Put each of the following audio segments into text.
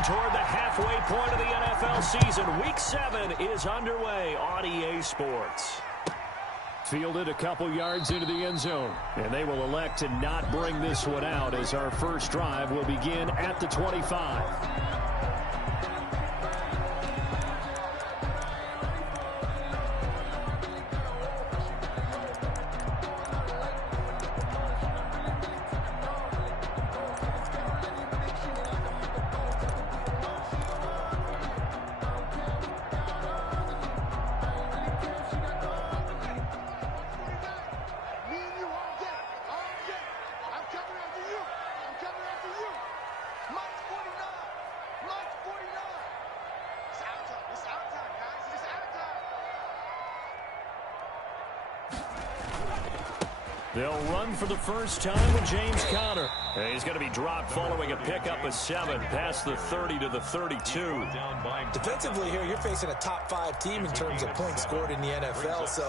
Moving toward the halfway point of the NFL season. Week 7 is underway on EA Sports. Fielded a couple yards into the end zone. And they will elect to not bring this one out as our first drive will begin at the 25. They'll run for the first time with James Conner. And he's going to be dropped following a pickup of 7 past the 30 to the 32. Defensively here, you're facing a top-5 team in terms of points scored in the NFL. So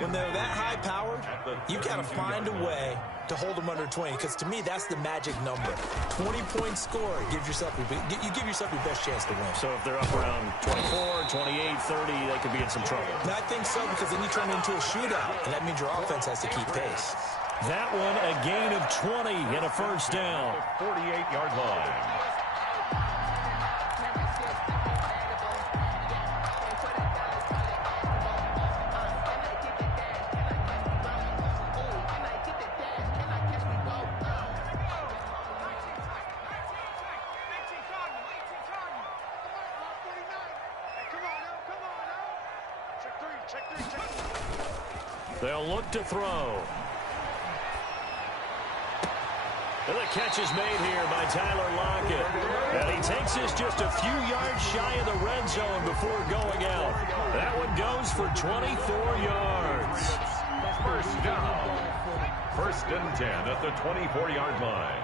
when they're that high-powered, you've got to find a way to hold them under 20. Because to me, that's the magic number. 20 points scored gives yourself you give yourself your best chance to win. So if they're up around 24, 28, 30, they could be in some trouble. And I think so, because then you turn it into a shootout, and that means your offense has to keep pace. That one a gain of 20 and a first down. 48-yard line. They'll look to throw. And the catch is made here by Tyler Lockett. And he takes this just a few yards shy of the red zone before going out. That one goes for 24 yards. First down. 1st and 10 at the 24-yard line.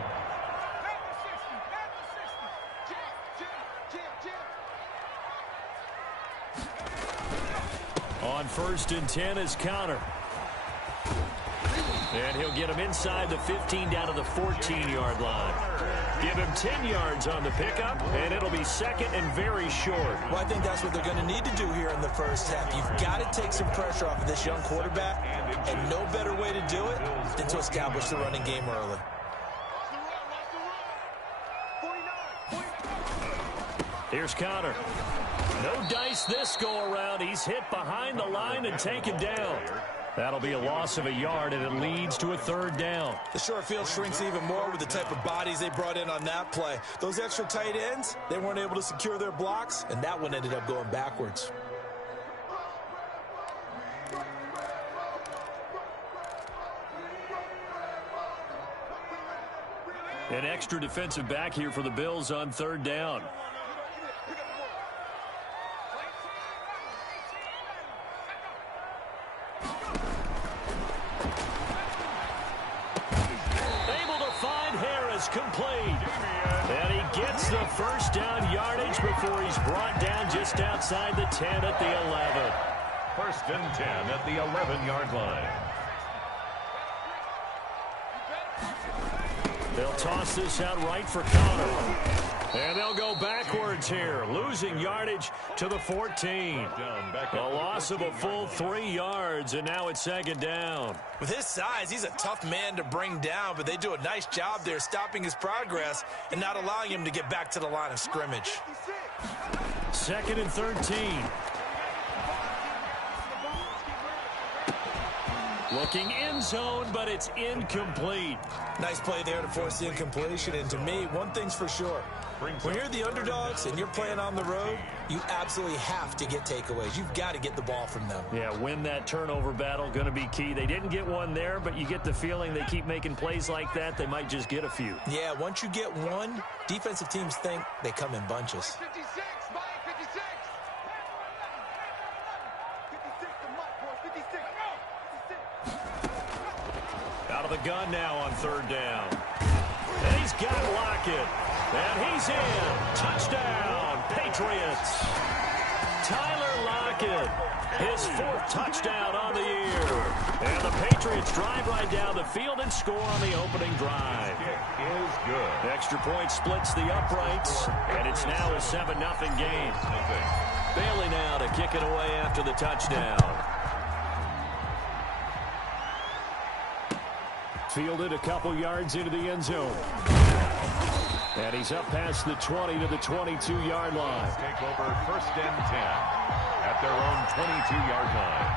On 1st and 10 is Conner. And he'll get him inside the 15 down to the 14-yard line. Give him 10 yards on the pickup, and it'll be 2nd and very short. Well, I think that's what they're going to need to do here in the first half. You've got to take some pressure off of this young quarterback, and no better way to do it than to establish the running game early. Here's Conner. No dice this go-around. He's hit behind the line and taken down. That'll be a loss of a yard, and it leads to a 3rd down. The short field shrinks even more with the type of bodies they brought in on that play. Those extra tight ends, they weren't able to secure their blocks, and that one ended up going backwards. An extra defensive back here for the Bills on 3rd down. Complete. And he gets the first down yardage before he's brought down just outside the 10 at the 11. 1st and 10 at the 11-yard line. They'll toss this out right for Conner. And they'll go backwards here, losing yardage to the 14. A loss of a full 3 yards, and now it's 2nd down. With his size, he's a tough man to bring down, but they do a nice job there stopping his progress and not allowing him to get back to the line of scrimmage. 2nd and 13. Looking end zone, but it's incomplete. Nice play there to force the incompletion, and to me, one thing's for sure. When you're the underdogs and you're playing on the road, you absolutely have to get takeaways. You've got to get the ball from them. Yeah, win that turnover battle, going to be key. They didn't get one there, but you get the feeling they keep making plays like that, they might just get a few. Yeah, once you get one, defensive teams think they come in bunches. Out of the gun now on 3rd down. And he's got Lockett. And he's in. Touchdown, Patriots. Tyler Lockett back in. His 4th touchdown on the year. And the Patriots drive right down the field and score on the opening drive. Kick is good. Extra point splits the uprights, and it's now a 7-0 game. Bailey now to kick it away after the touchdown. Fielded a couple yards into the end zone. And he's up past the 20 to the 22-yard line. Take over 1st and 10 at their own 22-yard line.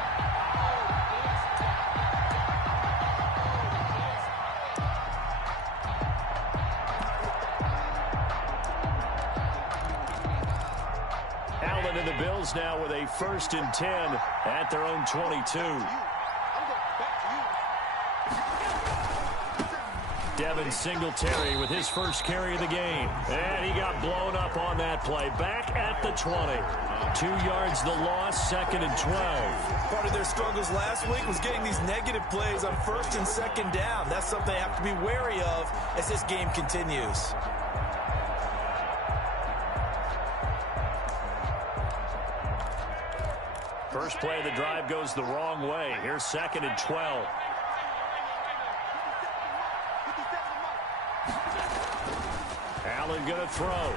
Allen and the Bills now with a 1st and 10 at their own 22. Devin Singletary with his first carry of the game. And he got blown up on that play. Back at the 20. 2 yards the loss, 2nd and 12. Part of their struggles last week was getting these negative plays on 1st and 2nd down. That's something they have to be wary of as this game continues. First play of the drive goes the wrong way. Here's 2nd and 12. Allen going to throw.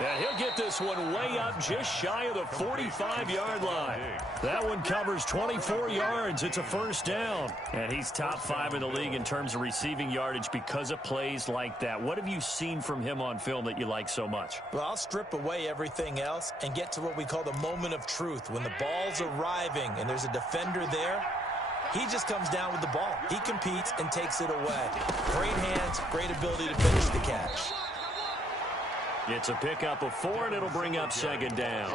And he'll get this one way up just shy of the 45-yard line. That one covers 24 yards. It's a 1st down. And he's top 5 in the league in terms of receiving yardage because of plays like that. What have you seen from him on film that you like so much? Well, I'll strip away everything else and get to what we call the moment of truth. When the ball's arriving and there's a defender there, he just comes down with the ball. He competes and takes it away. Great hands, great ability to finish the catch. It's a pickup of 4, and it'll bring up 2nd down.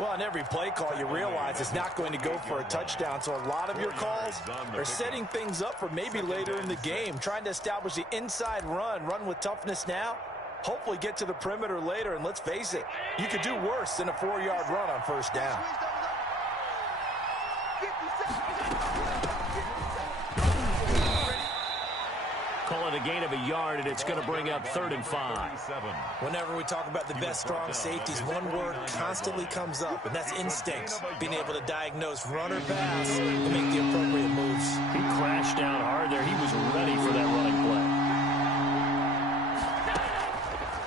Well, on every play call, you realize it's not going to go for a touchdown, so a lot of your calls are setting things up for maybe later in the game, trying to establish the inside run with toughness now, hopefully get to the perimeter later, and let's face it, you could do worse than a 4-yard run on 1st down. Call it a gain of a yard, and it's going to bring up 3rd and 5. Whenever we talk about the best strong safeties, one word constantly comes up, and that's instincts. Being able to diagnose run or pass and make the appropriate moves. He crashed down hard there. He was ready for that running play.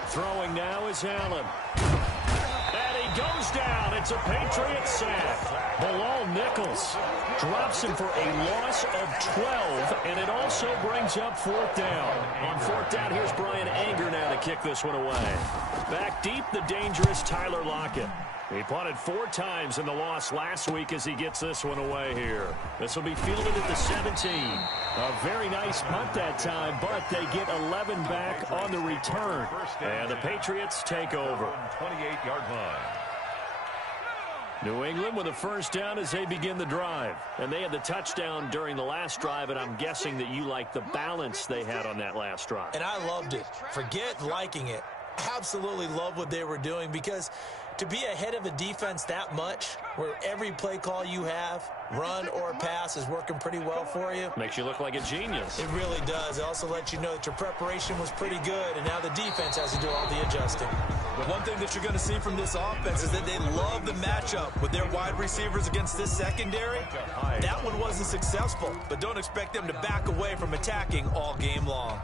Throwing now is Allen. And he goes down. It's a Patriot sack. Bilal Nichols drops him for a loss of 12, and it also brings up 4th down. On 4th down, here's Brian Anger now to kick this one away. Back deep, the dangerous Tyler Lockett. He punted 4 times in the loss last week as he gets this one away here. This will be fielded at the 17. A very nice punt that time, but they get 11 back on the return. And the Patriots take over. 28-yard line. New England with a 1st down as they begin the drive. And they had the touchdown during the last drive, and I'm guessing that you like the balance they had on that last drive. And I loved it. Forget liking it. Absolutely love what they were doing, because to be ahead of a defense that much, where every play call you have, run or pass, is working pretty well for you. Makes you look like a genius. It really does. It also lets you know that your preparation was pretty good, and now the defense has to do all the adjusting. But one thing that you're going to see from this offense is that they love the matchup with their wide receivers against this secondary. That one wasn't successful, but don't expect them to back away from attacking all game long.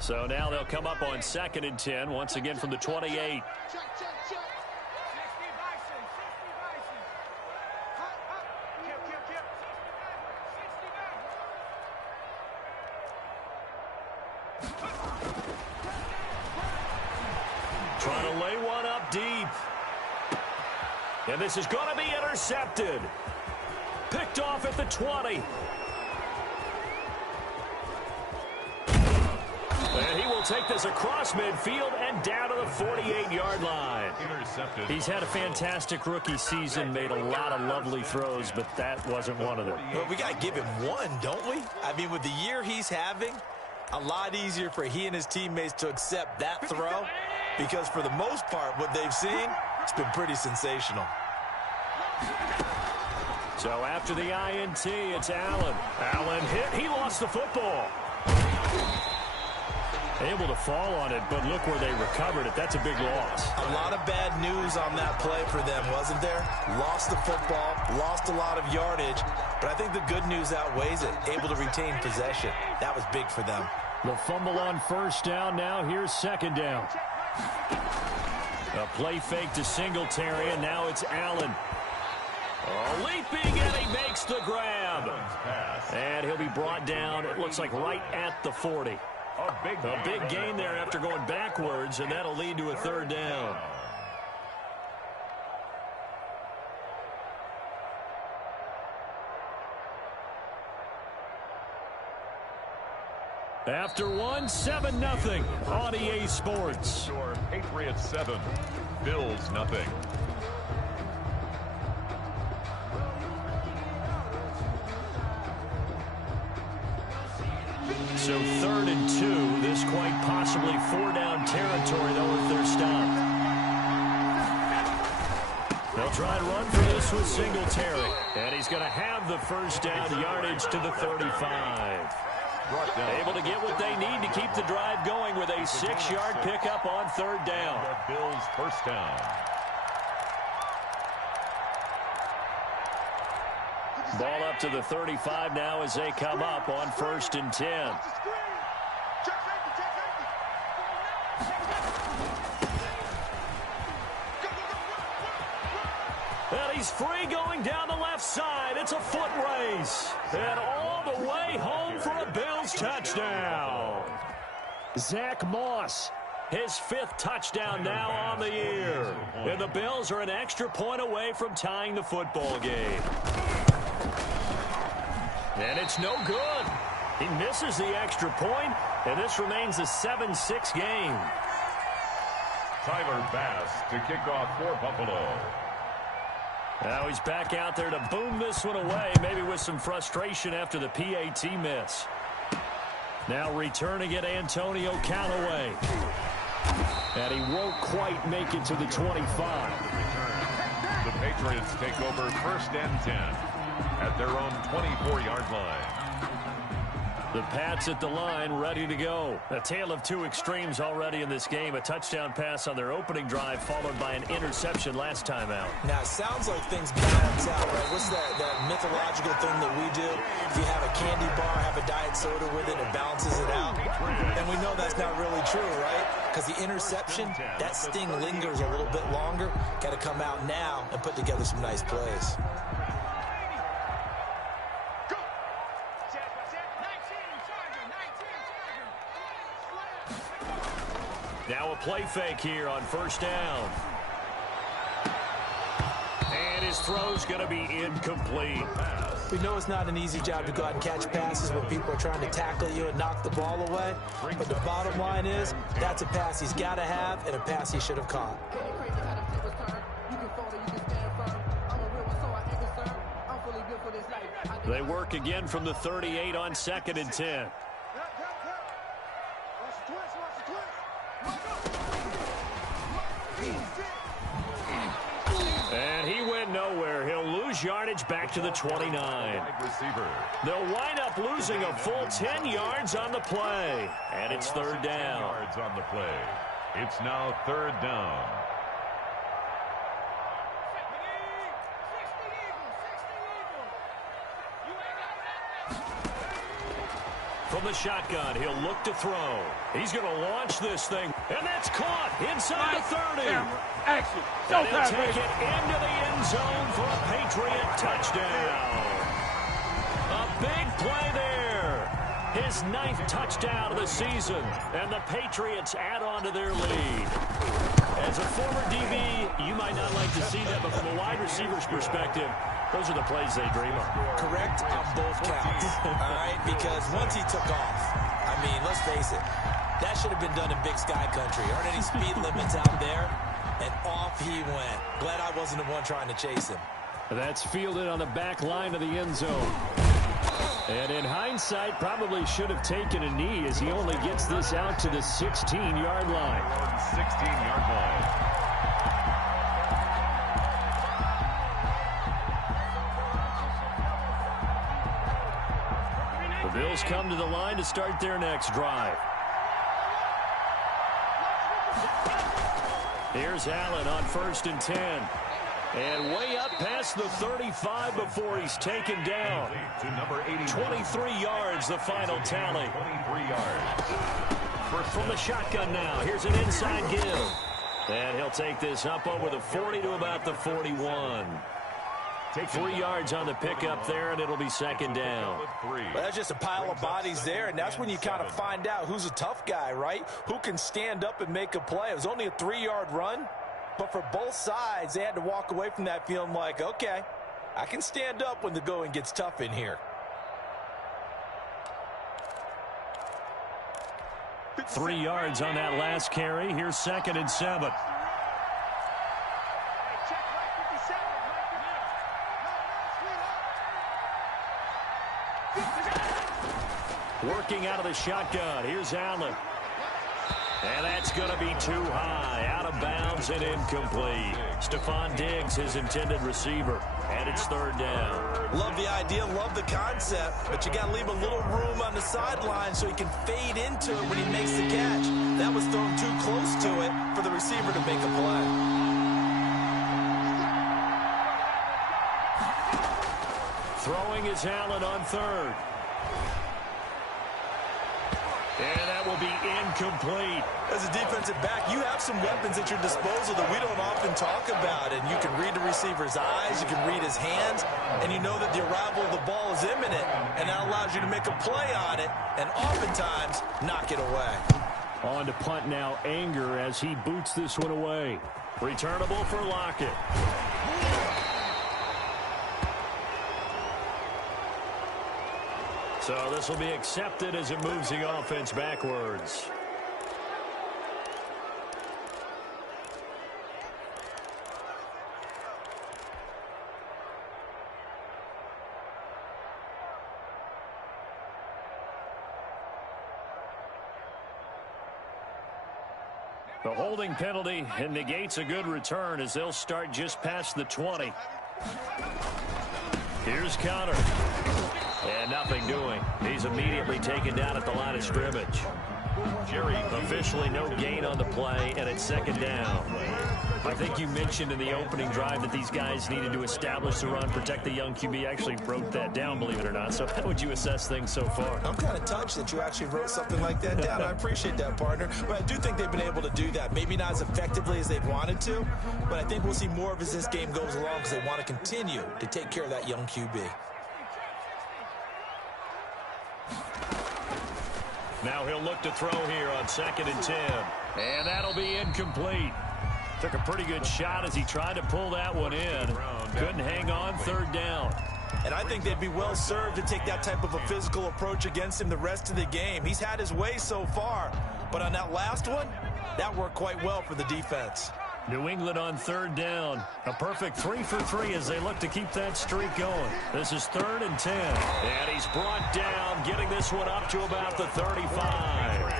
So now they'll come up on 2nd and 10, once again from the 28. Trying to lay one up deep. And this is going to be intercepted. Picked off at the 20. And he will take this across midfield and down to the 48-yard line. Intercepted. He's had a fantastic rookie season, made a lot of lovely throws, but that wasn't one of them. Well, we got to give him one, don't we? I mean, with the year he's having, a lot easier for he and his teammates to accept that throw, because for the most part, what they've seen, it's been pretty sensational. So after the INT, it's Allen. Allen hit. He lost the football. Able to fall on it, but look where they recovered it. That's a big loss. A lot of bad news on that play for them, wasn't there? Lost the football, lost a lot of yardage, but I think the good news outweighs it. Able to retain possession. That was big for them. The fumble on first down. Now here's second down. A play fake to Singletary, and now it's Allen. Oh, leaping, and he makes the grab. And he'll be brought down, it looks like right at the 40. A big gain there after going backwards, and that'll lead to a third down. After one, 7-0. On EA Sports. Patriots 7, Bills nothing. So 3rd and 2. This quite possibly 4-down territory, though, if they're stopped. They'll try and run for this with Singletary. And he's going to have the first down yardage to the 35. Able to get what they need to keep the drive going with a 6-yard pickup on 3rd down. The Bills' first down. Ball up to the 35 now as they come up on 1st and 10. And he's free going down the left side. It's a foot race. And all the way home for a Bills touchdown. Zach Moss, his 5th touchdown now on the year. And the Bills are an extra point away from tying the football game. And it's no good. He misses the extra point, and this remains a 7-6 game. Tyler Bass to kick off for Buffalo. Now he's back out there to boom this one away, maybe with some frustration after the PAT miss. Now returning it, Antonio Callaway. And he won't quite make it to the 25. The Patriots take over 1st and 10 at their own 24-yard line. The Pats at the line, ready to go. A tale of two extremes already in this game. A touchdown pass on their opening drive, followed by an interception last time out. Now, it sounds like things balance out, right? What's that mythological thing that we do? If you have a candy bar, have a diet soda with it, it balances it out. And we know that's not really true, right? Because the interception, that sting lingers a little bit longer. Got to come out now and put together some nice plays. Now a play fake here on 1st down. And his throw's going to be incomplete. We know it's not an easy job to go out and catch passes when people are trying to tackle you and knock the ball away. But the bottom line is, that's a pass he's got to have and a pass he should have caught. They work again from the 38 on 2nd and 10. And he went nowhere. He'll lose yardage back to the 29. They'll wind up losing a full 10 yards on the play. And it's 3rd down. Yards on the play. It's now 3rd down. From the shotgun, he'll look to throw. He's going to launch this thing, and that's caught inside the 30. Action. And he'll take it into the end zone for a Patriot touchdown. A big play there. His 9th touchdown of the season, and the Patriots add on to their lead. As a former DB, you might not like to see that, but from a wide receiver's perspective, those are the plays they dream of. Correct on both counts, all right? Because once he took off, I mean, let's face it, that should have been done in Big Sky Country. Aren't any speed limits out there? And off he went. Glad I wasn't the one trying to chase him. That's fielded on the back line of the end zone. And in hindsight, probably should have taken a knee as he only gets this out to the 16-yard line. 16-yard line. Bills come to the line to start their next drive. Here's Allen on 1st and 10. And way up past the 35 before he's taken down. 23 yards, the final tally. 23 yards. From the shotgun now. Here's an inside give. And he'll take this up over the 40 to about the 41. Take 3 yards on the pickup there, and it'll be 2nd down. Well, that's just a pile of bodies there, and that's when you kind of find out who's a tough guy, right? Who can stand up and make a play. It was only a 3-yard run, but for both sides, they had to walk away from that feeling like, okay, I can stand up when the going gets tough in here. 3 yards on that last carry. Here's 2nd and 7. Working out of the shotgun. Here's Allen. And that's going to be too high. Out of bounds and incomplete. Stephon Diggs, his intended receiver. And it's 3rd down. Love the idea, love the concept, but you got to leave a little room on the sideline so he can fade into it when he makes the catch. That was thrown too close to it for the receiver to make a play. Throwing is Allen on 3rd. And that will be incomplete. As a defensive back, you have some weapons at your disposal that we don't often talk about. And you can read the receiver's eyes, you can read his hands, and you know that the arrival of the ball is imminent. And that allows you to make a play on it and oftentimes knock it away. On to punt now, Anger as he boots this one away. Returnable for Lockett. So this will be accepted as it moves the offense backwards. The holding penalty and negates a good return as they'll start just past the 20. Here's Connor. And nothing doing. He's immediately taken down at the line of scrimmage. Jerry, officially no gain on the play, and it's 2nd down. I think you mentioned in the opening drive that these guys needed to establish the run, protect the young QB. Actually wrote that down, believe it or not. So how would you assess things so far? I'm kind of touched that you actually wrote something like that down. I appreciate that, partner. But I do think they've been able to do that. Maybe not as effectively as they've wanted to, but I think we'll see more of as this game goes along because they want to continue to take care of that young QB. Now he'll look to throw here on 2nd and 10. And that'll be incomplete. Took a pretty good shot as he tried to pull that one in. Couldn't hang on, 3rd down. And I think they'd be well served to take that type of a physical approach against him the rest of the game. He's had his way so far, but on that last one, that worked quite well for the defense. New England on 3rd down. A perfect 3 for 3 as they look to keep that streak going. This is 3rd and 10. And he's brought down, getting this one up to about the 35.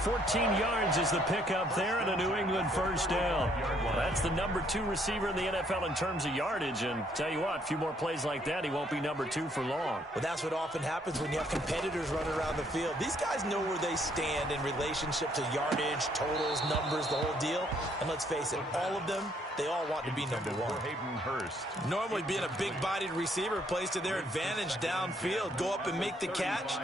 14 yards is the pickup there and a New England 1st down. That's the number 2 receiver in the NFL in terms of yardage. And tell you what, a few more plays like that, he won't be number 2 for long. Well, that's what often happens when you have competitors running around the field. These guys know where they stand in relationship to yardage, totals, numbers, the whole deal. And let's face it, all of them, they all want to be number 1. Normally being a big-bodied receiver plays to their advantage downfield. Go up and make the catch,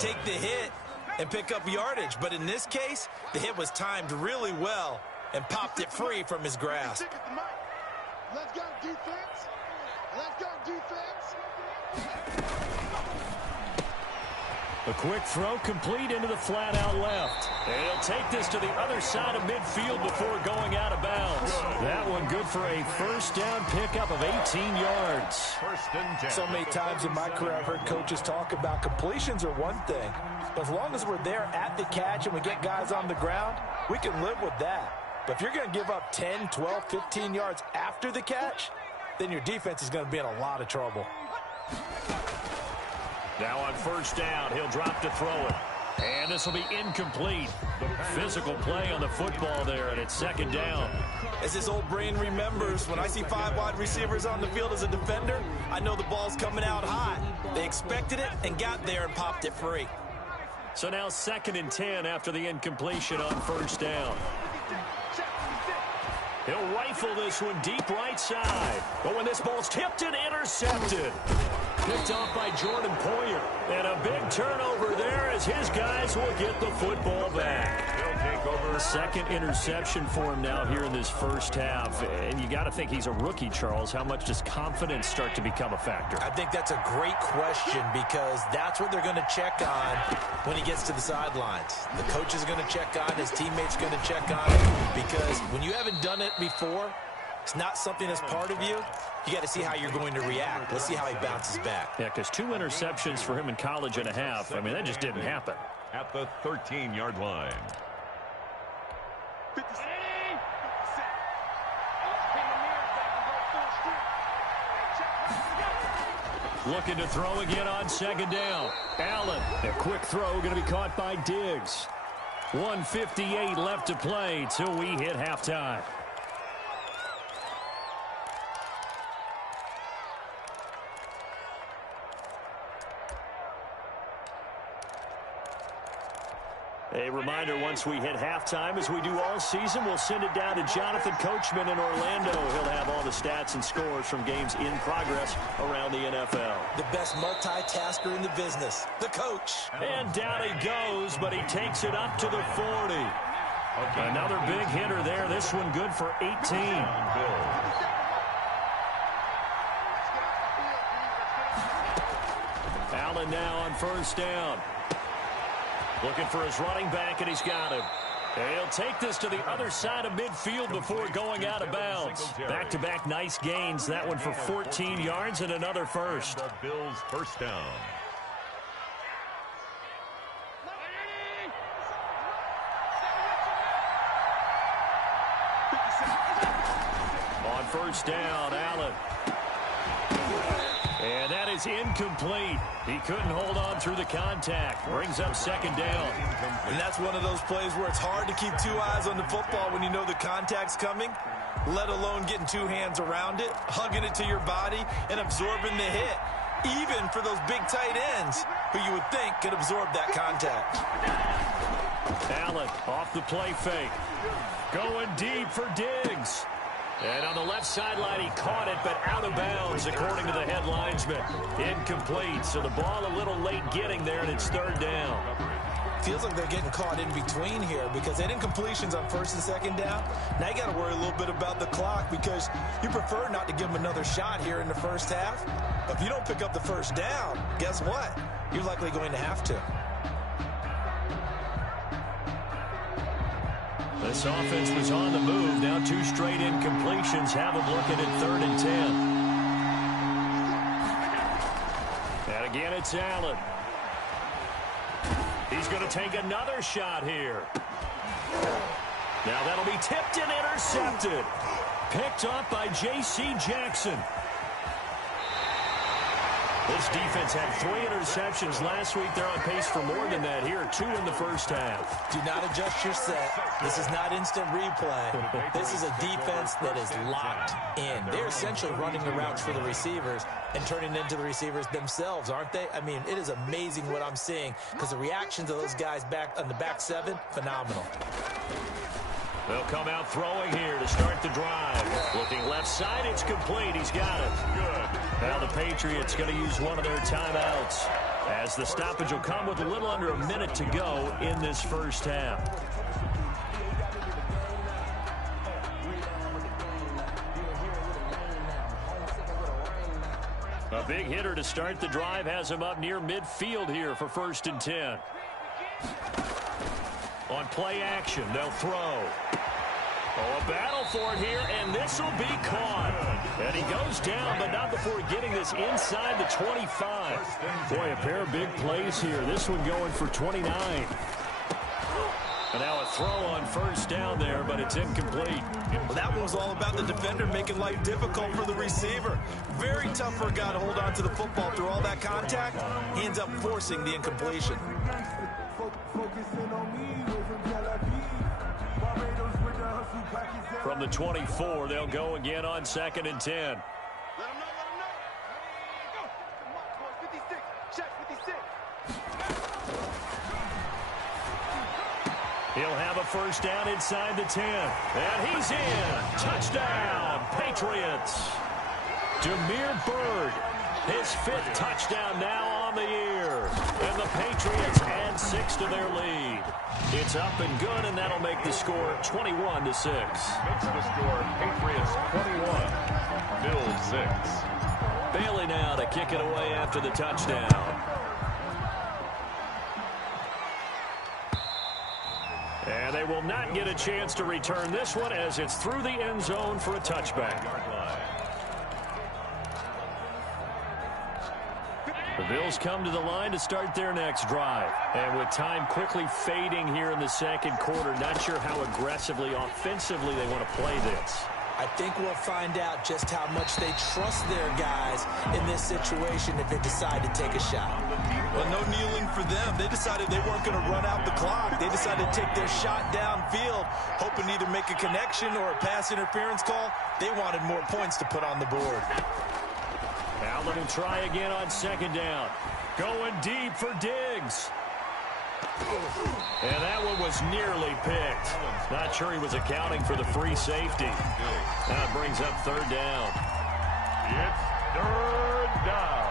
take the hit, and pick up yardage. But in this case, the hit was timed really well and popped it free from his grasp. Let's go defense. Let's go defense. A quick throw complete into the flat out left. And he'll take this to the other side of midfield before going out of bounds. That one good for a 1st down pickup of 18 yards. 1st and 10. So many times in my career I've heard coaches talk about completions are one thing. But as long as we're there at the catch and we get guys on the ground, we can live with that. But if you're going to give up 10, 12, 15 yards after the catch, then your defense is going to be in a lot of trouble. Now on 1st down, he'll drop to throw it. And this will be incomplete. Physical play on the football there, and it's second down. As his old brain remembers, when I see 5 wide receivers on the field as a defender, I know the ball's coming out hot. They expected it and got there and popped it free. So now 2nd and 10 after the incompletion on first down. He'll rifle this one deep right side. But when this ball's tipped and intercepted. Picked off by Jordan Poyer. And a big turnover there as his guys will get the football back. Take over. Second interception for him now here in this first half. And you got to think he's a rookie, Charles. How much does confidence start to become a factor? I think that's a great question because that's what they're going to check on when he gets to the sidelines. The coach is going to check on, his teammates going to check on it, because when you haven't done it before, it's not something that's part of you. You got to see how you're going to react. Let's see how he bounces back. Yeah, because 2 interceptions for him in college and a half. I mean, that just didn't happen. At the 13-yard line. Looking to throw again on second down. Allen, a quick throw going to be caught by Diggs. 1:58 left to play till we hit halftime. A reminder, once we hit halftime, as we do all season, we'll send it down to Jonathan Coachman in Orlando. He'll have all the stats and scores from games in progress around the NFL. The best multitasker in the business, the coach. And down he goes, but he takes it up to the 40. Another big hitter there. This one good for 18. Allen now on first down. Looking for his running back, and he's got him. He'll take this to the other side of midfield before going out of bounds. Back-to-back nice gains. That one for 14 yards and another first. The Bills first down. On first down, Allen. And that is incomplete. He couldn't hold on through the contact. Brings up second down. And that's one of those plays where it's hard to keep 2 eyes on the football when you know the contact's coming, let alone getting 2 hands around it, hugging it to your body, and absorbing the hit, even for those big tight ends who you would think could absorb that contact. Allen off the play fake. Going deep for Diggs. And on the left sideline, he caught it, but out of bounds, according to the head linesman. Incomplete, so the ball a little late getting there, and it's third down. Feels like they're getting caught in between here because they did incompletions on first and second down. Now you got to worry a little bit about the clock because you prefer not to give them another shot here in the first half. But if you don't pick up the first down, guess what? You're likely going to have to. This offense was on the move. Now 2 straight incompletions have them looking at 3rd and 10. And again, it's Allen. He's going to take another shot here. Now that'll be tipped and intercepted. Picked up by J.C. Jackson. This defense had 3 interceptions last week. They're on pace for more than that here. 2 in the first half. Do not adjust your set. This is not instant replay. This is a defense that is locked in. They're essentially running the routes for the receivers and turning into the receivers themselves, aren't they? I mean, it is amazing what I'm seeing because the reactions of those guys back on the back 7, phenomenal. They'll come out throwing here to start the drive. Looking left side, it's complete. He's got it. Good. Now the Patriots going to use one of their timeouts as the stoppage will come with a little under a minute to go in this first half. A big hitter to start the drive has him up near midfield here for 1st and 10. On play action, they'll throw. Oh, a battle for it here, and this will be caught. And he goes down, but not before getting this inside the 25. Boy, a pair of big plays here. This one going for 29. And now a throw on first down there, but it's incomplete. Well, that one was all about the defender making life difficult for the receiver. Very tough for a guy to hold on to the football through all that contact. He ends up forcing the incompletion. From the 24, they'll go again on 2nd and 10. Let him know, let him know. Go. Come on, boys. 56. Check 56. He'll have a first down inside the 10. And he's in. Touchdown, Patriots. Demir Bird, his 5th touchdown now on the year. And the Patriots add 6 to their lead. It's up and good, and that'll make the score 21-6. Makes the score Patriots 21, Bills 6. Bailey now to kick it away after the touchdown. And they will not get a chance to return this one as it's through the end zone for a touchback. The Bills come to the line to start their next drive. And with time quickly fading here in the second quarter, not sure how aggressively, offensively they want to play this. I think we'll find out just how much they trust their guys in this situation if they decide to take a shot. Well, no kneeling for them. They decided they weren't going to run out the clock. They decided to take their shot downfield, hoping to either make a connection or a pass interference call. They wanted more points to put on the board. Allen will try again on 2nd down. Going deep for Diggs. And that one was nearly picked. Not sure he was accounting for the free safety. That brings up 3rd down. It's 3rd down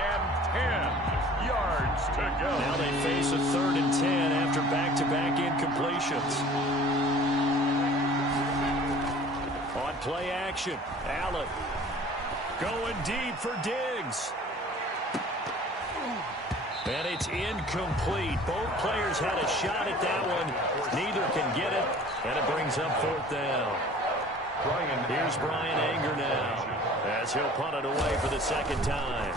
and 10 yards to go. Now they face a 3rd and 10 after back-to-back incompletions. On play action, Allen going deep for Diggs. And it's incomplete. Both players had a shot at that one. Neither can get it. And it brings up 4th down. Here's Brian Anger now as he'll punt it away for the 2nd time.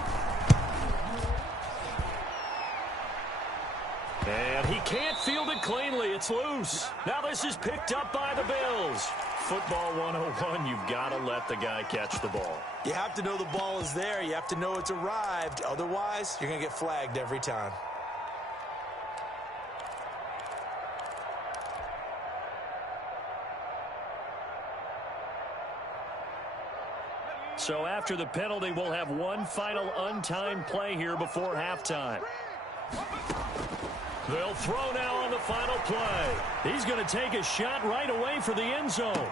And he can't field it cleanly. It's loose. Now this is picked up by the Bills. Football 101, you've got to let the guy catch the ball. You have to know the ball is there. You have to know it's arrived. Otherwise, you're going to get flagged every time. So after the penalty, we'll have one final untimed play here before halftime. They'll throw now on the final play. He's going to take a shot right away for the end zone.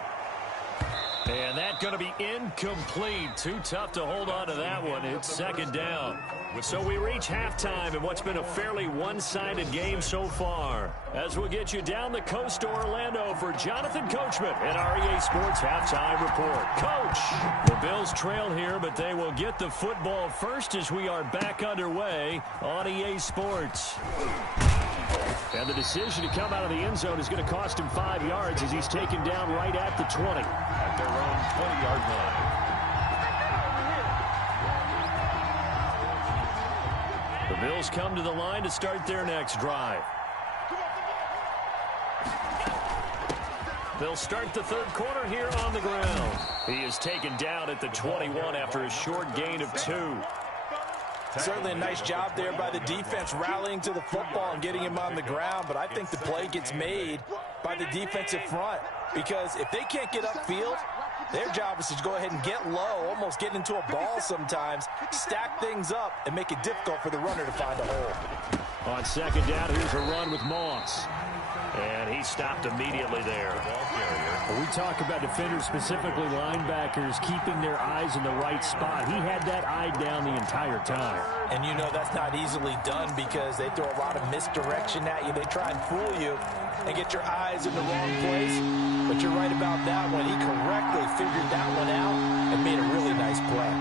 And that's going to be incomplete. Too tough to hold on to that one. It's 2nd down. So we reach halftime in what's been a fairly one-sided game so far. As we'll get you down the coast to Orlando for Jonathan Coachman at our EA Sports Halftime Report. Coach, the Bills trail here, but they will get the football first as we are back underway on EA Sports. And the decision to come out of the end zone is going to cost him 5 yards as he's taken down right at the 20. At their own 20-yard line. The Bills come to the line to start their next drive. They'll start the 3rd quarter here on the ground. He is taken down at the 21 after a short gain of 2. Certainly a nice job there by the defense rallying to the football and getting him on the ground, but I think the play gets made by the defensive front because if they can't get upfield, their job is to go ahead and get low, almost get into a ball sometimes, stack things up, and make it difficult for the runner to find a hole. On 2nd down, here's a run with Moss. And he stopped immediately there. We talk about defenders, specifically linebackers, keeping their eyes in the right spot. He had that eye down the entire time. And you know that's not easily done because they throw a lot of misdirection at you. They try and fool you and get your eyes in the wrong place. But you're right about that one. He correctly figured that one out and made a really nice play.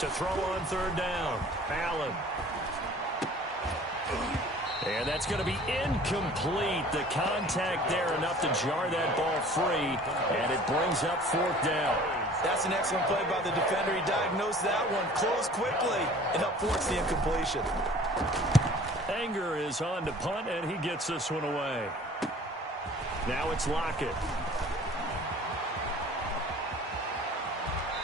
To throw on 3rd down, Allen. And that's going to be incomplete. The contact there enough to jar that ball free, and it brings up 4th down. That's an excellent play by the defender. He diagnosed that one, closed quickly, and up forced the incompletion. Anger is on to punt, and he gets this one away. Now it's Lockett.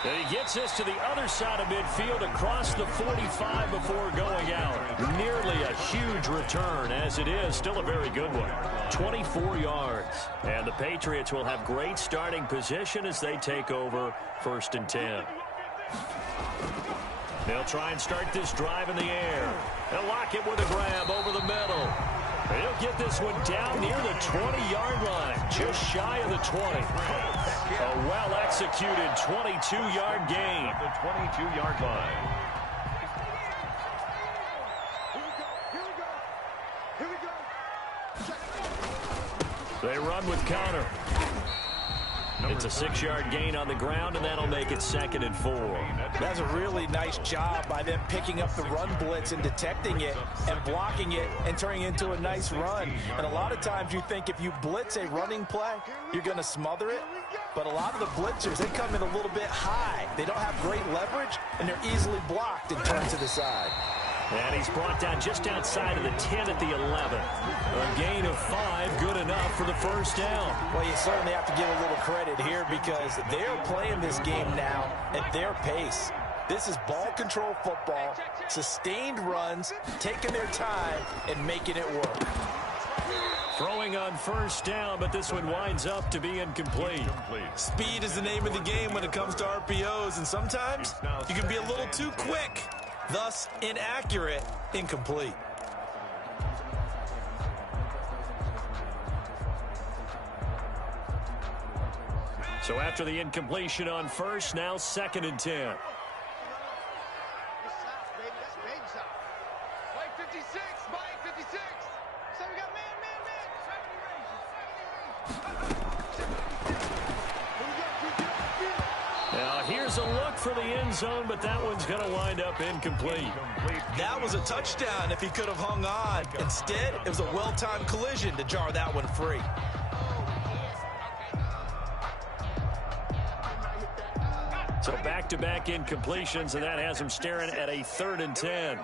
And he gets this to the other side of midfield across the 45 before going out. Nearly a huge return as it is. Still a very good one. 24 yards. And the Patriots will have great starting position as they take over 1st and 10. They'll try and start this drive in the air. They'll lock it with a grab over the middle. He'll get this one down near the 20-yard line, just shy of the 20. A well-executed 22-yard gain. The 22-yard line. They run with counter. It's a 6-yard gain on the ground, and that'll make it 2nd and 4. That's a really nice job by them picking up the run blitz and detecting it and blocking it and turning it into a nice run. And a lot of times you think if you blitz a running play, you're going to smother it. But a lot of the blitzers, they come in a little bit high. They don't have great leverage, and they're easily blocked and turned to the side. And he's brought down just outside of the 10 at the 11. A gain of 5, good enough for the 1st down. Well, you certainly have to give a little credit here because they're playing this game now at their pace. This is ball control football, sustained runs, taking their time, and making it work. Throwing on 1st down, but this one winds up to be incomplete. Speed is the name of the game when it comes to RPOs, and sometimes you can be a little too quick. Thus, inaccurate, incomplete. So after the incompletion on 1st, now 2nd and 10. Now here's a look for the end zone, but that one's going to wind up incomplete. That was a touchdown if he could have hung on. Instead, it was a well-timed collision to jar that one free. So back-to-back incompletions, and that has him staring at a 3rd and 10.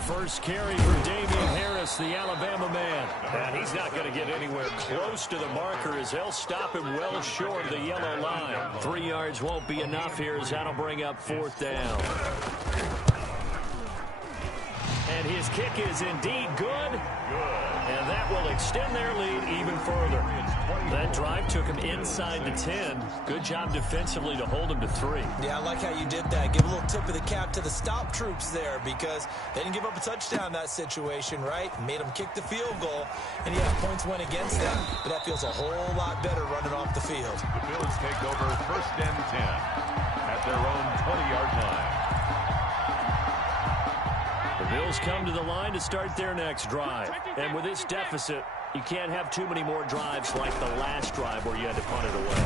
First carry for Damian Harris, the Alabama man. And he's not going to get anywhere close to the marker as they'll stop him well short of the yellow line. 3 yards won't be enough here as that'll bring up 4th down. And his kick is indeed good. And that will extend their lead even further. That drive took him inside the 10. Good job defensively to hold him to 3. Yeah, I like how you did that. Give a little tip of the cap to the stop troops there because they didn't give up a touchdown in that situation, right? Made them kick the field goal, and yeah, points went against them. But that feels a whole lot better running off the field. The Bills take over 1st and 10 at their own 20-yard line. The Bills come to the line to start their next drive. And with this deficit, you can't have too many more drives like the last drive where you had to punt it away.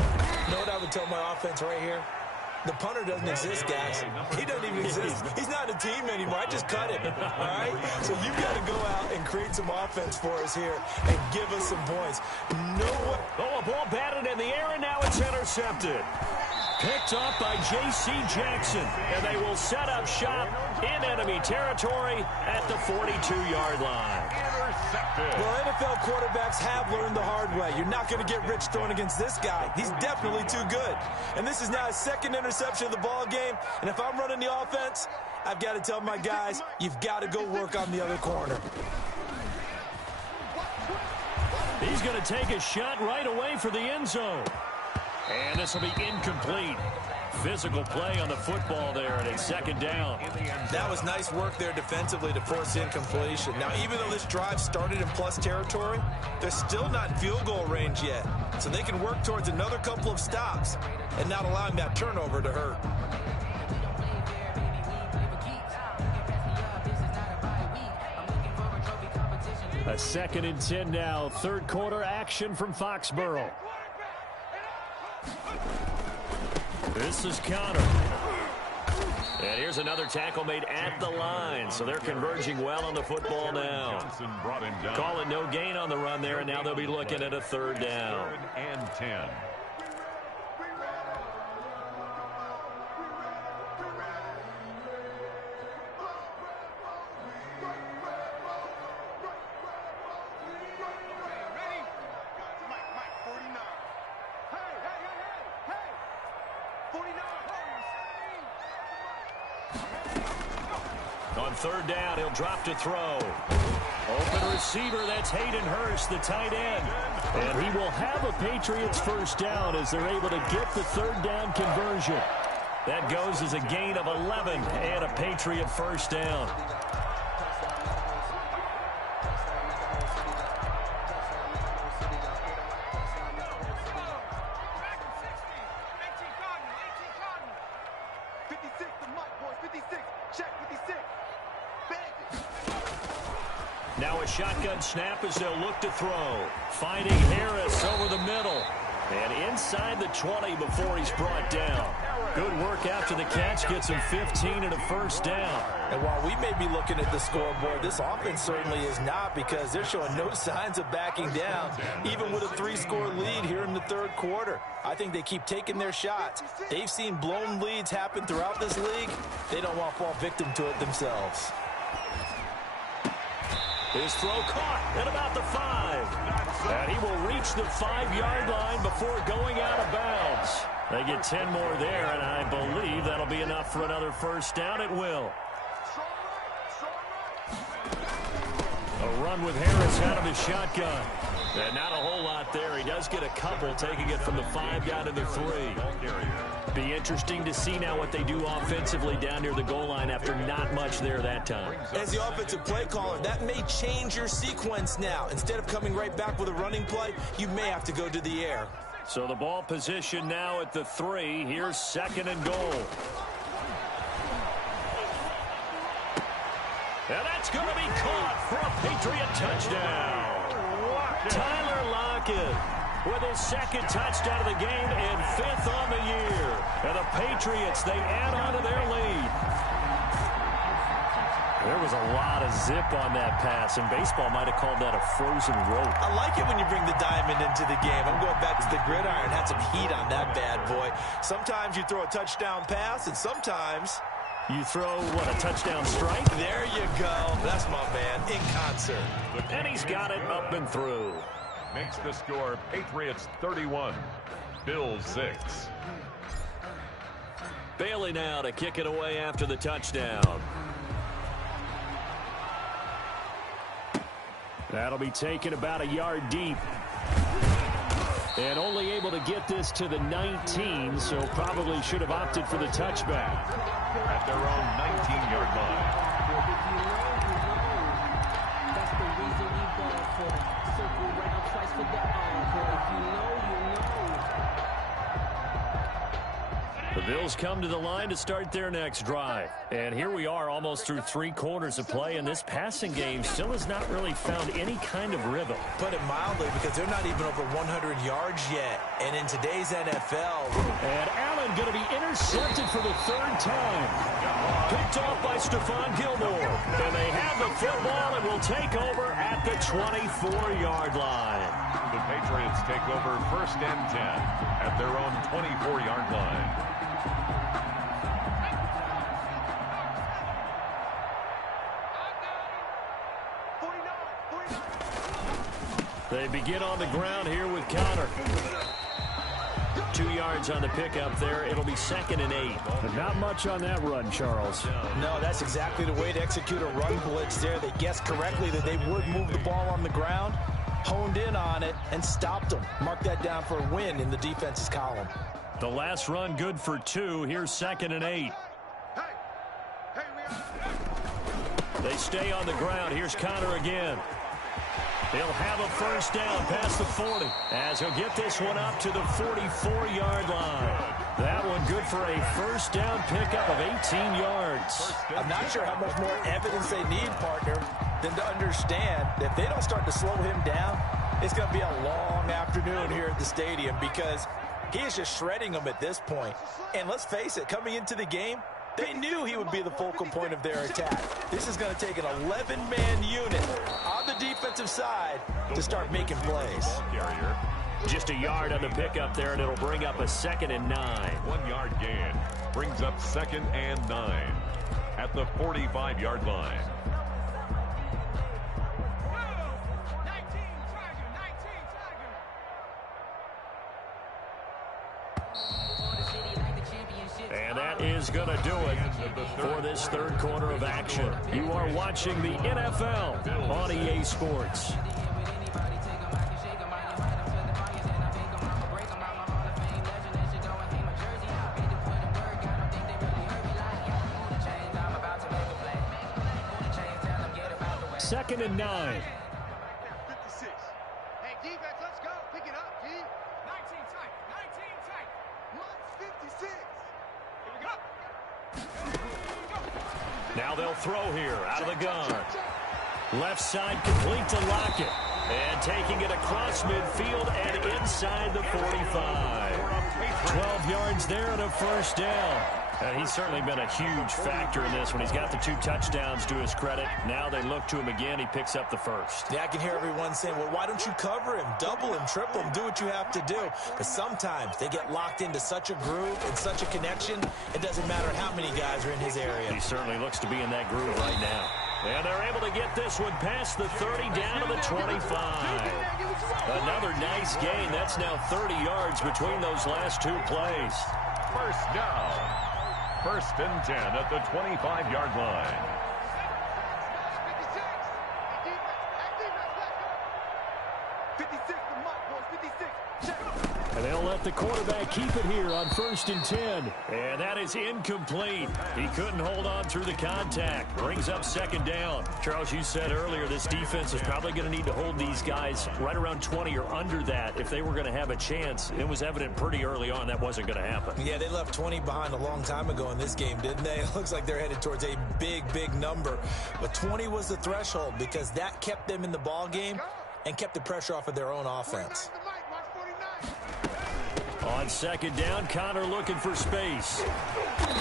You know what I would tell my offense right here? The punter doesn't exist, guys. He doesn't even exist. He's not a team anymore. I just cut him, all right? So you've got to go out and create some offense for us here and give us some points. No way. Oh, a ball batted in the air, and now it's intercepted. Picked up by J.C. Jackson, and they will set up shop in enemy territory at the 42-yard line. Intercepted. Well, NFL quarterbacks have learned the hard way. You're not going to get rich throwing against this guy. He's definitely too good. And this is now his 2nd interception of the ball game. And if I'm running the offense, I've got to tell my guys, you've got to go work on the other corner. He's going to take a shot right away for the end zone. And this will be incomplete. Physical play on the football there, and it's 2nd down. That was nice work there defensively to force incompletion. Now, even though this drive started in plus territory, they're still not in field goal range yet. So they can work towards another couple of stops and not allowing that turnover to hurt. A 2nd and 10 now. 3rd quarter action from Foxborough. This is counter. And here's another tackle made at the line. So they're converging well on the football now. Johnson brought him down. Call it no gain on the run there, and now they'll be looking at a 3rd down. 3rd and 10. On third down, he'll drop to throw. Open receiver, that's Hayden Hurst, the tight end. And he will have a Patriots first down as they're able to get the third down conversion. That goes as a gain of 11 and a Patriot first down. Now a shotgun snap as they'll look to throw. Finding Harris over the middle. And inside the 20 before he's brought down. Good work after the catch. Gets him 15 and a first down. And while we may be looking at the scoreboard, this offense certainly is not, because they're showing no signs of backing down, even with a 3-score lead here in the third quarter. I think they keep taking their shots. They've seen blown leads happen throughout this league. They don't want to fall victim to it themselves. His throw caught at about the 5. And he will reach the 5-yard line before going out of bounds. They get 10 more there, and I believe that'll be enough for another first down. It will. A run with Harris out of his shotgun. And not a whole lot there. He does get a couple, taking it from the 5 down to the 3. Be interesting to see now what they do offensively down near the goal line after not much there that time. As the offensive play caller, that may change your sequence now. Instead of coming right back with a running play, you may have to go to the air. So the ball position now at the 3. Here's second and goal. And that's going to be caught for a Patriot touchdown. Tyler Lockett with his second touchdown of the game and 5th on the year. And the Patriots, they add on to their lead. There was a lot of zip on that pass, and baseball might have called that a frozen rope. I like it when you bring the diamond into the game. I'm going back to the gridiron. Had some heat on that bad boy. Sometimes you throw a touchdown pass, and sometimes you throw, what, a touchdown strike? There you go. That's my man, in concert. And he's got it up and through. Makes the score Patriots 31, Bills 6. Bailey now to kick it away after the touchdown. That'll be taken about a yard deep. And only able to get this to the 19, so probably should have opted for the touchback. At their own 19-yard line. That's the reason we ball for. Circle round twice for the encore. If you know, you know. The Bills come to the line to start their next drive. And here we are almost through 3 quarters of play, and this passing game still has not really found any kind of rhythm. Put it mildly, because they're not even over 100 yards yet. And in today's NFL. And Allen going to be intercepted for the 3rd time. Picked off by Stephon Gilmore. And they have the football and will take over at the 24-yard line. The Patriots take over 1st and 10 at their own 24-yard line. They begin on the ground here with Connor. 2 yards on the pickup there. It'll be 2nd and 8. But not much on that run, Charles. No, that's exactly the way to execute a run blitz there. They guessed correctly that they would move the ball on the ground, honed in on it, and stopped them. Mark that down for a win in the defense's column. The last run good for 2. Here's 2nd and 8. They stay on the ground. Here's Connor again. He'll have a first down past the 40 as he'll get this one up to the 44-yard line. That one good for a first down pickup of 18 yards. I'm not sure how much more evidence they need, partner, than to understand that if they don't start to slow him down, it's going to be a long afternoon here at the stadium, because he is just shredding them at this point. And let's face it, coming into the game, they knew he would be the focal point of their attack. This is going to take an 11-man unit on the defensive side to start making plays. Just a yard on the pickup there, and it'll bring up a 2nd and 9. 1-yard gain brings up 2nd and 9 at the 45-yard line. And that is going to do it for this third quarter of action. You are watching the NFL on EA Sports. Second and 9. 56. Hey, defense, let's go. Pick it up, D. 19 tight. 19 tight. What's 56? Here we go. Now they'll throw here out of the gun. Left side complete to Lockett. And taking it across midfield and inside the 45. 12 yards there and a first down. And he's certainly been a huge factor in this when he's got the 2 touchdowns to his credit. Now they look to him again. He picks up the first. Yeah, I can hear everyone saying, well, why don't you cover him, double him, triple him, do what you have to do. But sometimes they get locked into such a groove and such a connection, it doesn't matter how many guys are in his area. He certainly looks to be in that groove right now. And they're able to get this one past the 30 down to the 25. Another nice gain. That's now 30 yards between those last 2 plays. First down. First and 10 at the 25-yard line. 56. Hey, defense, let's go. 56 to Mike, boys. 56. Check. And they'll let the quarterback keep it here on 1st and 10. And that is incomplete. He couldn't hold on through the contact. Brings up 2nd down. Charles, you said earlier this defense is probably going to need to hold these guys right around 20 or under that if they were going to have a chance. It was evident pretty early on that wasn't going to happen. Yeah, they left 20 behind a long time ago in this game, didn't they? It looks like they're headed towards a big, big number. But 20 was the threshold because that kept them in the ball game and kept the pressure off of their own offense. On 2nd down, Connor looking for space.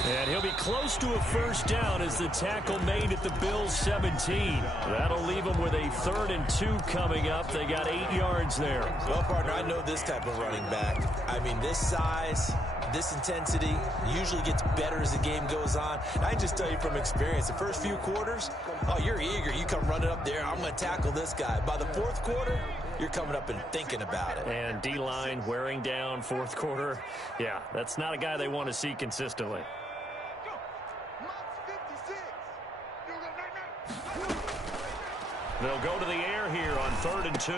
And he'll be close to a first down as the tackle made at the Bills' 17. That'll leave them with a 3rd and 2 coming up. They got 8 yards there. Well, partner, I know this type of running back. I mean, this size, this intensity usually gets better as the game goes on. And I can just tell you from experience, the first few quarters, oh, you're eager. You come running up there, I'm going to tackle this guy. By the 4th quarter, you're coming up and thinking about it. And D-line wearing down 4th quarter. Yeah, that's not a guy they want to see consistently. They'll go to the air here on 3rd and 2.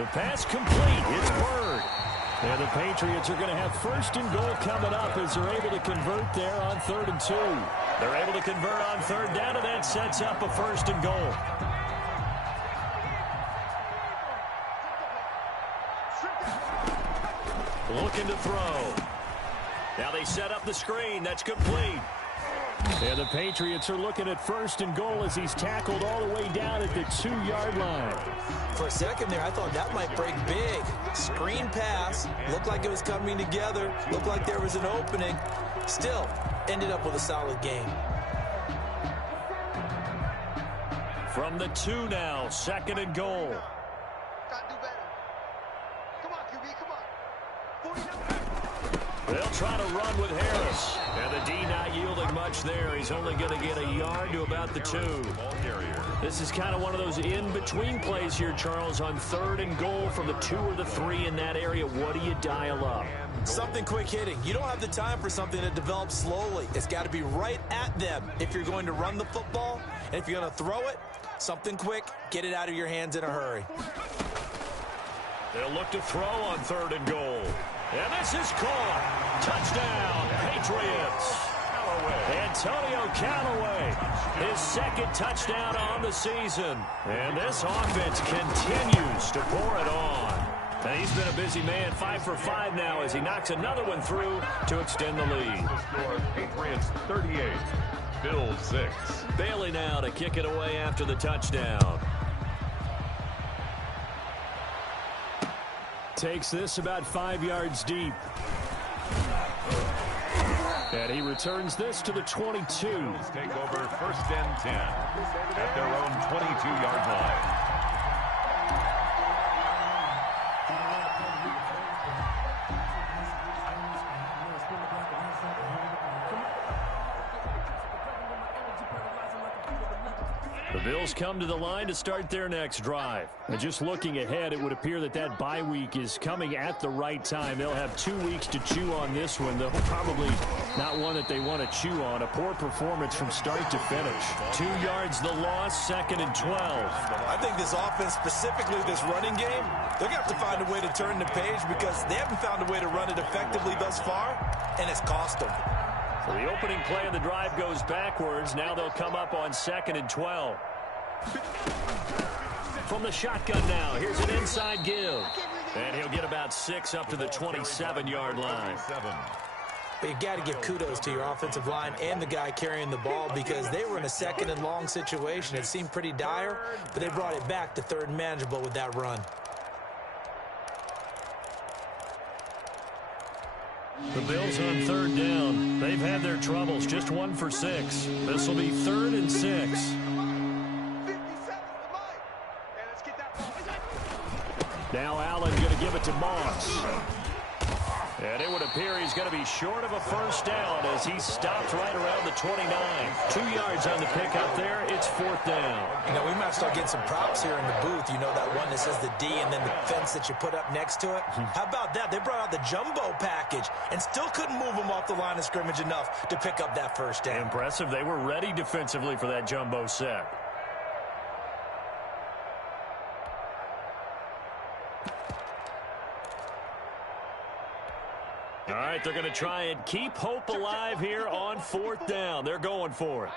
The pass complete. It's Bird. And the Patriots are going to have 1st and goal coming up as they're able to convert there on 3rd and 2. They're able to convert on 3rd down, and that sets up a 1st and goal. Looking to throw. Now they set up the screen. That's complete. And the Patriots are looking at 1st and goal as he's tackled all the way down at the 2-yard line. For a second there, I thought that might break big. Screen pass. Looked like it was coming together. Looked like there was an opening. Still, ended up with a solid game. From the 2 now, 2nd and goal. Gotta do better. Come on, QB, come on. 49. They'll try to run with Harris. And the D not yielding much there. He's only going to get a yard to about the 2. This is kind of one of those in-between plays here, Charles, on 3rd and goal from the 2 or the 3 in that area. What do you dial up? Something quick hitting. You don't have the time for something that develops slowly. It's got to be right at them if you're going to run the football. And if you're going to throw it, something quick, get it out of your hands in a hurry. They'll look to throw on 3rd and goal. And this is caught. Touchdown, Patriots. Antonio Callaway, his 2nd touchdown on the season. And this offense continues to pour it on. And he's been a busy man, 5 for 5 now as he knocks another one through to extend the lead. Patriots 38, Bills 6. Bailey now to kick it away after the touchdown. Takes this about 5 yards deep. And he returns this to the 22. Take over 1st and 10 at their own 22-yard line. The Bills come to the line to start their next drive. And just looking ahead, it would appear that that bye week is coming at the right time. They'll have 2 weeks to chew on this one, though probably not one that they want to chew on. A poor performance from start to finish. 2 yards the loss, 2nd and 12. I think this offense, specifically this running game, they're going to have to find a way to turn the page because they haven't found a way to run it effectively thus far, and it's cost them. So the opening play of the drive goes backwards. Now they'll come up on 2nd and 12. From the shotgun now, here's an inside give. And he'll get about 6 up to the 27-yard line. But you got to give kudos to your offensive line and the guy carrying the ball because they were in a 2nd and long situation. It seemed pretty dire, but they brought it back to 3rd and manageable with that run. The Bills on 3rd down. They've had their troubles. Just 1 for 6. This will be 3rd and 6. Now Allen going to give it to Moss. And it would appear he's going to be short of a first down as he stopped right around the 29. 2 yards on the pickup there. It's 4th down. You know, we might start getting some props here in the booth. You know, that one that says the D and then the fence that you put up next to it. How about that? They brought out the jumbo package and still couldn't move them off the line of scrimmage enough to pick up that first down. Impressive. They were ready defensively for that jumbo set. All right, they're going to try and keep hope alive here on 4th down. They're going for it.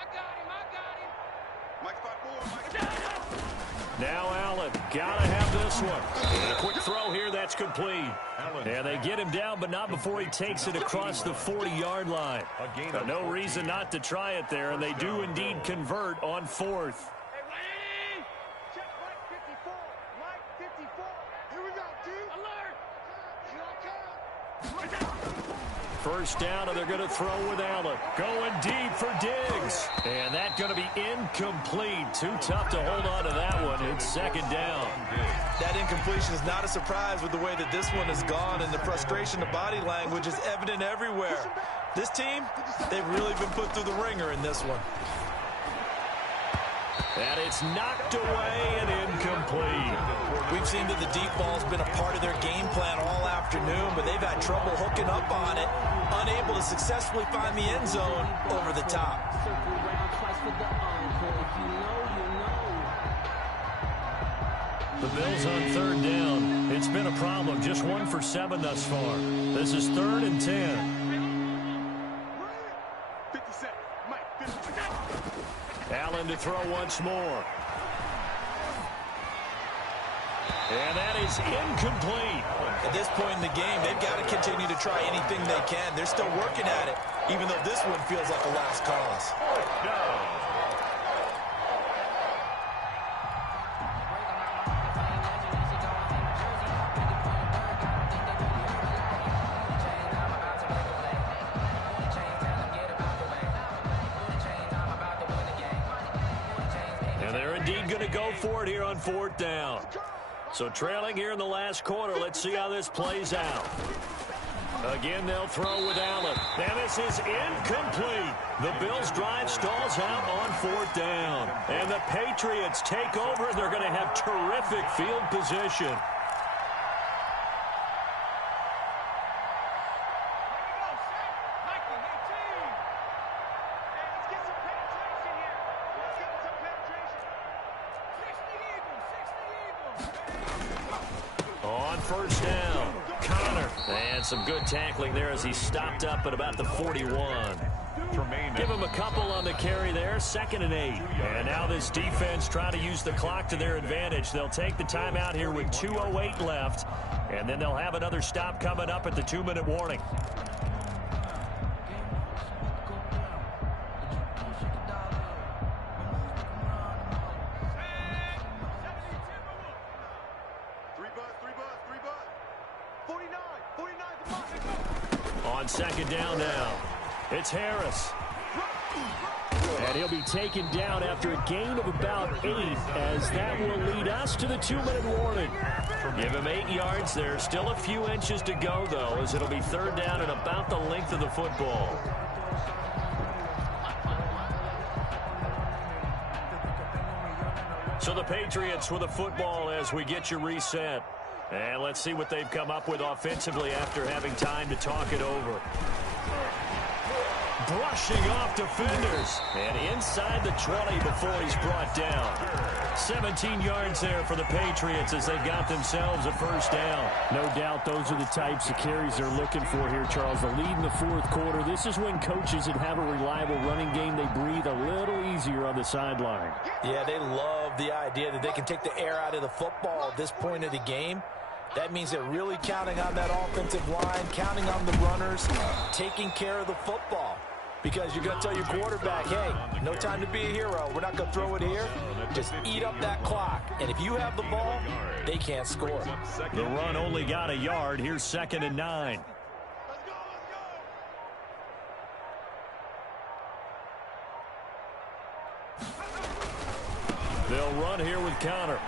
Now Allen, got to have this one. And a quick throw here, that's complete. And they get him down, but not before he takes it across the 40-yard line. No reason not to try it there, and they do indeed convert on 4th. Check Mike 54. Mike 54. Here we go, D. Alert. First down, and they're going to throw with Allen. Going deep for Diggs. And that's going to be incomplete. Too tough to hold on to that one. It's 2nd down. That incompletion is not a surprise with the way that this one has gone, and the frustration, the body language is evident everywhere. This team, they've really been put through the ringer in this one. And it's knocked away and incomplete. We've seen that the deep ball's been a part of their game plan all afternoon, but they've had trouble hooking up on it, unable to successfully find the end zone over the top. The Bills on 3rd down. It's been a problem. Just 1 for 7 thus far. This is 3rd and 10. 57. Mike 57. Allen to throw once more. And that is incomplete. At this point in the game, they've got to continue to try anything they can. They're still working at it, even though this one feels like a lost cause. And they're indeed going to go for it here on 4th down. So trailing here in the last quarter, let's see how this plays out. Again, they'll throw with Allen. And this is incomplete. The Bills' drive stalls out on 4th down. And the Patriots take over. They're going to have terrific field position. On 1st down, Connor. And some good tackling there as he stopped up at about the 41. Give him a couple on the carry there, 2nd and 8. And now this defense trying to use the clock to their advantage. They'll take the timeout here with 2:08 left. And then they'll have another stop coming up at the 2-minute warning. On 2nd down now, it's Harris. And he'll be taken down after a gain of about 8, as that will lead us to the 2-minute warning. Give him 8 yards. There's still a few inches to go, though, as it'll be 3rd down and about the length of the football. So the Patriots with a football as we get you reset. And let's see what they've come up with offensively after having time to talk it over. Brushing off defenders. And inside the 20 before he's brought down. 17 yards there for the Patriots as they got themselves a first down. No doubt those are the types of carries they're looking for here, Charles. The lead in the fourth quarter. This is when coaches that have a reliable running game, they breathe a little easier on the sideline. Yeah, they love the idea that they can take the air out of the football at this point of the game. That means they're really counting on that offensive line, counting on the runners, taking care of the football. Because you're going to tell your quarterback, hey, no time to be a hero. We're not going to throw it here. Just eat up that clock. And if you have the ball, they can't score. The run only got a yard. Here's 2nd and 9. They'll run here with Connor.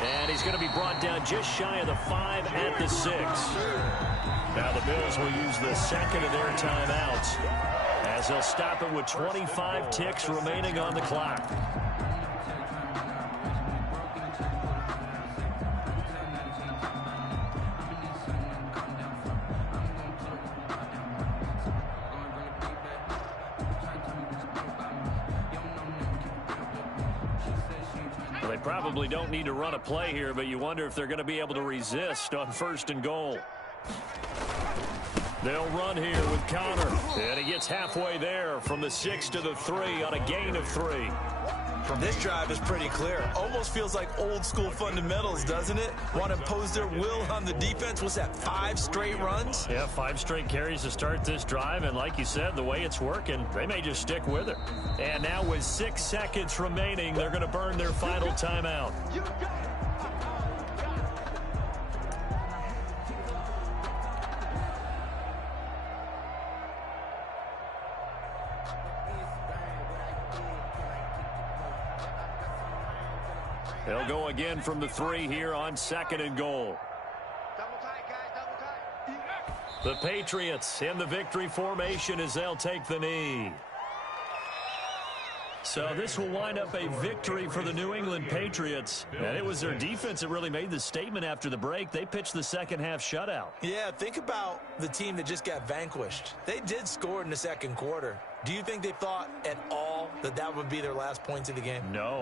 And he's going to be brought down just shy of the 5 at the 6. Now the Bills will use the second of their timeouts as they'll stop it with 25 ticks remaining on the clock. Well, they probably don't need to run a play here, but you wonder if they're going to be able to resist on 1st and goal. They'll run here with Connor. And he gets halfway there from the 6 to the 3 on a gain of 3. This drive is pretty clear. Almost feels like old school fundamentals, doesn't it? Want to impose their will on the defense. What's that, 5 straight runs? Yeah, 5 straight carries to start this drive. And like you said, the way it's working, they may just stick with it. And now with 6 seconds remaining, they're going to burn their final timeout. They'll go again from the 3 here on 2nd and goal. Double tight, guys, double tight. The Patriots in the victory formation as they'll take the knee. So this will wind up a victory for the New England Patriots. And it was their defense that really made the statement after the break. They pitched the second half shutout. Yeah, think about the team that just got vanquished. They did score in the second quarter. Do you think they thought at all that that would be their last points of the game? No.